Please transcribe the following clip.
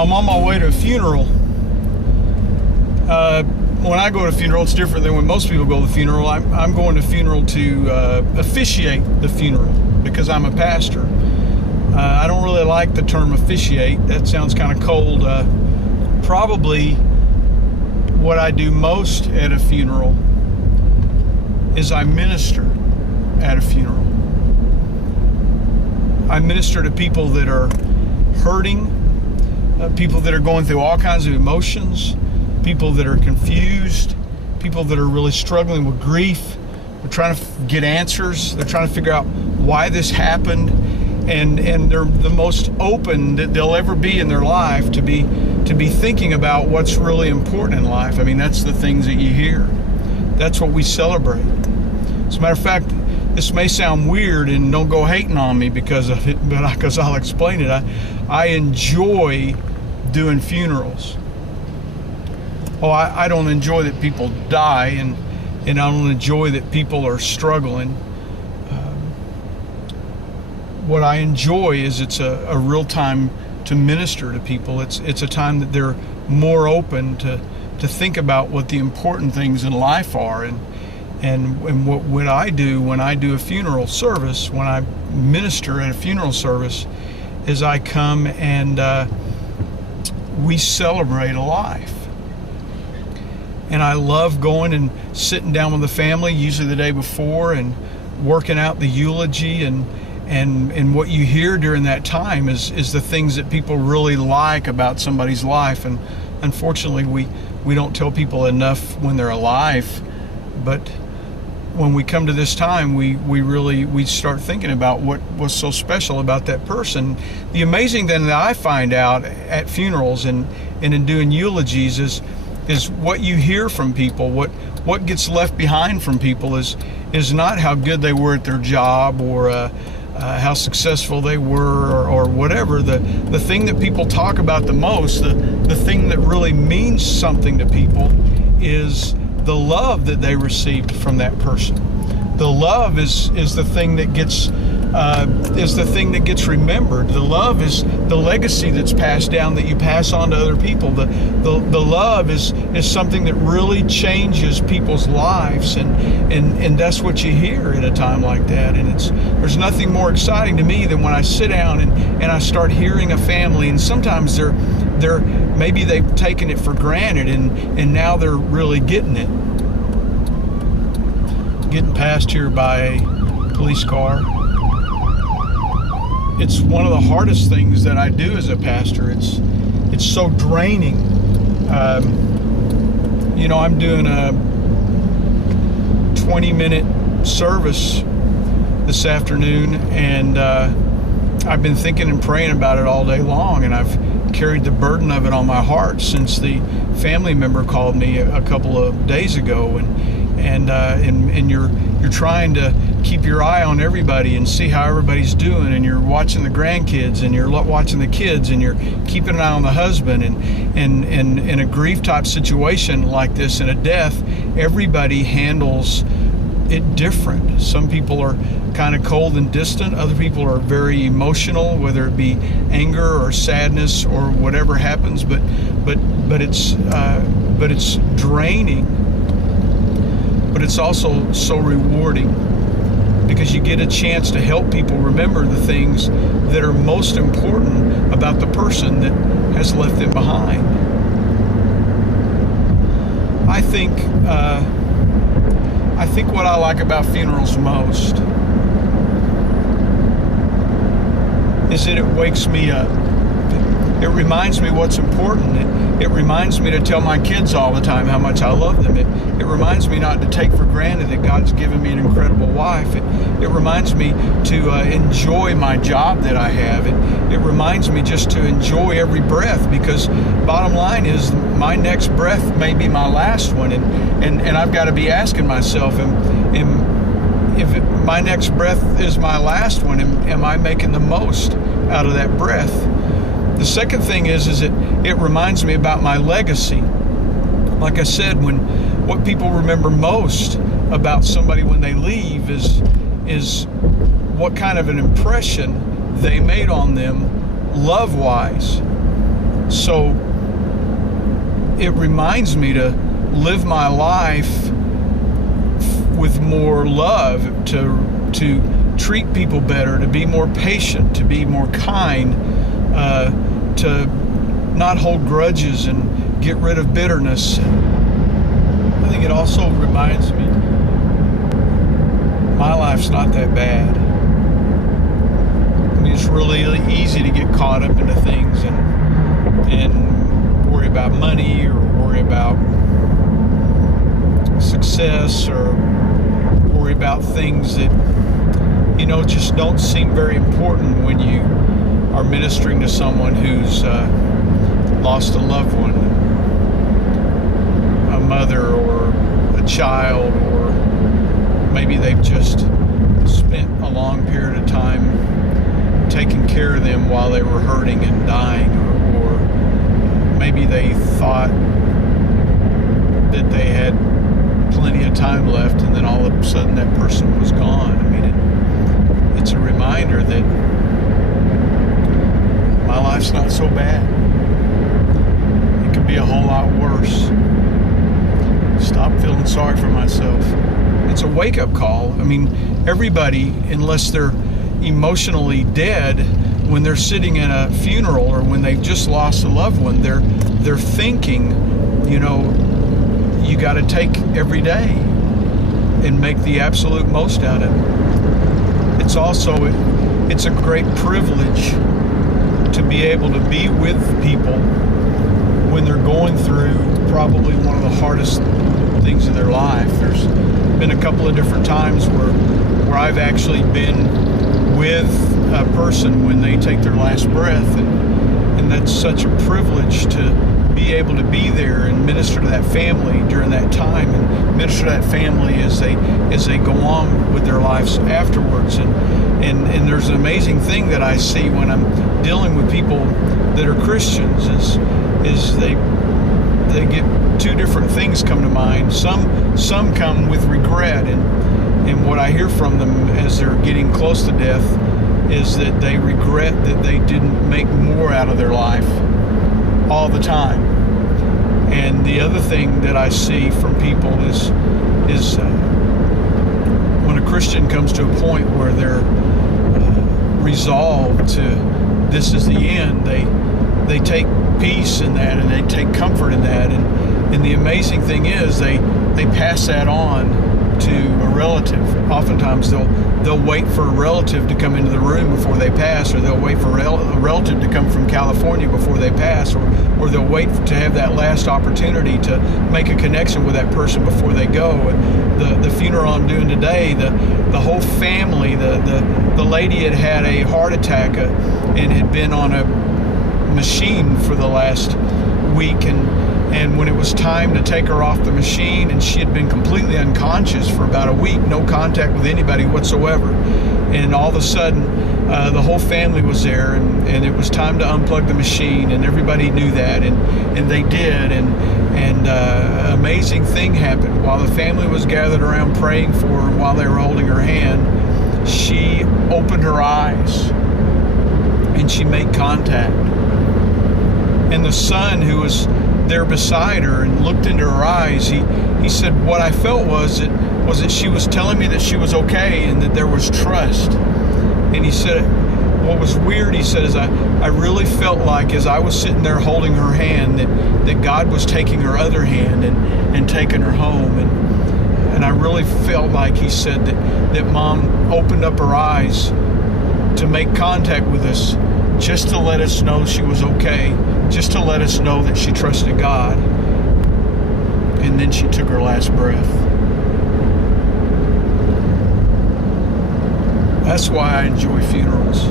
I'm on my way to a funeral. When I go to a funeral, it's different than when most people go to the funeral. I'm going to a funeral to officiate the funeral because I'm a pastor. I don't really like the term officiate. That sounds kind of cold. Probably what I do most at a funeral is I minister at a funeral. I minister to people that are hurting, people that are going through all kinds of emotions, people that are confused, people that are really struggling with grief. They're trying to get answers. They're trying to figure out why this happened, and they're the most open that they'll ever be in their life to be thinking about what's really important in life. I mean, that's the things that you hear. That's what we celebrate. As a matter of fact, this may sound weird, and don't go hating on me because of it, but because I'll explain it. I enjoy doing funerals. Oh, I don't enjoy that people die, and I don't enjoy that people are struggling. What I enjoy is it's a real time to minister to people. It's a time that they're more open to think about what the important things in life are, and what I do when I do a funeral service, when I minister at a funeral service, is I come and we celebrate a life. And I love going and sitting down with the family, usually the day before, and working out the eulogy, and what you hear during that time is the things that people really like about somebody's life. And unfortunately, we don't tell people enough when they're alive, but when we come to this time, we start thinking about what was so special about that person. The amazing thing that I find out at funerals and in doing eulogies is what you hear from people. What gets left behind from people is not how good they were at their job or how successful they were or whatever. The thing that people talk about the most, the thing that really means something to people, is the love that they received from that person. The love is the thing that gets remembered. The love is the legacy that's passed down, that you pass on to other people. The love is something that really changes people's lives, and that's what you hear at a time like that. And there's nothing more exciting to me than when I sit down and I start hearing a family, and sometimes they're maybe they've taken it for granted, and now they're really getting it. Getting passed here by a police car. It's one of the hardest things that I do as a pastor. It's so draining. I'm doing a 20-minute service this afternoon, and I've been thinking and praying about it all day long, and I've carried the burden of it on my heart since the family member called me a couple of days ago, and you're trying to keep your eye on everybody and see how everybody's doing, and you're watching the grandkids, and you're watching the kids, and you're keeping an eye on the husband, and in a grief type situation like this, in a death, everybody handles it different. Some people are kind of cold and distant. Other people are very emotional, whether it be anger or sadness or whatever happens. But it's draining. But it's also so rewarding, because you get a chance to help people remember the things that are most important about the person that has left them behind. I think what I like about funerals most is that it wakes me up. It reminds me what's important. It reminds me to tell my kids all the time how much I love them. It reminds me not to take for granted that God's given me an incredible wife. It reminds me to enjoy my job that I have. It reminds me just to enjoy every breath, because bottom line is my next breath may be my last one, and I've got to be asking myself, if my next breath is my last one, am I making the most out of that breath? The second thing is it reminds me about my legacy. Like I said, what people remember most about somebody when they leave is what kind of an impression they made on them love-wise. So it reminds me to live my life with more love, to treat people better, to be more patient, to be more kind, to not hold grudges and get rid of bitterness. I think it also reminds me my life's not that bad. I mean, it's really easy to get caught up into things and worry about money, or worry about success, or worry about things that, you know, just don't seem very important when you are ministering to someone who's lost a loved one, a mother or a child, or maybe they've just spent a long period of time taking care of them while they were hurting and dying, or maybe they thought that they had plenty of time left, and then all of a sudden that person was gone. I mean, it's a reminder that my life's not so bad. It could be a whole lot worse. Stop feeling sorry for myself. It's a wake-up call. I mean, everybody, unless they're emotionally dead, when they're sitting in a funeral or when they've just lost a loved one, they're thinking, you know, you got to take every day and make the absolute most out of it. It's a great privilege to be able to be with people when they're going through probably one of the hardest things in their life. There's been a couple of different times where I've actually been with a person when they take their last breath, and that's such a privilege to be able to be there and minister to that family during that time, and minister to that family as they go on with their lives afterwards. And there's an amazing thing that I see when I'm dealing with people that are Christians is they get two different things come to mind. Some come with regret, and what I hear from them as they're getting close to death is that they regret that they didn't make more out of their life all the time. And the other thing that I see from people is when a Christian comes to a point where they're resolved to this is the end, they take peace in that, and they take comfort in that, and the amazing thing is they pass that on to a relative. Oftentimes they'll wait for a relative to come into the room before they pass, or they'll wait for a relative to come from California before they pass, or they'll wait to have that last opportunity to make a connection with that person before they go. And the funeral I'm doing today, the whole family, the lady had a heart attack and had been on a machine for the last week, and when it was time to take her off the machine, and she had been completely unconscious for about a week, no contact with anybody whatsoever, and all of a sudden the whole family was there, and it was time to unplug the machine, and everybody knew that, and they did, and amazing thing happened. While the family was gathered around praying for her, while they were holding her hand, she opened her eyes and she made contact. And the son who was there beside her and looked into her eyes, he said, what I felt was that she was telling me that she was okay and that there was trust. And he said, what was weird, he said, is I really felt like as I was sitting there holding her hand that God was taking her other hand and taking her home. And I really felt like, he said, that Mom opened up her eyes to make contact with us, just to let us know she was okay, just to let us know that she trusted God. And then she took her last breath. That's why I enjoy funerals.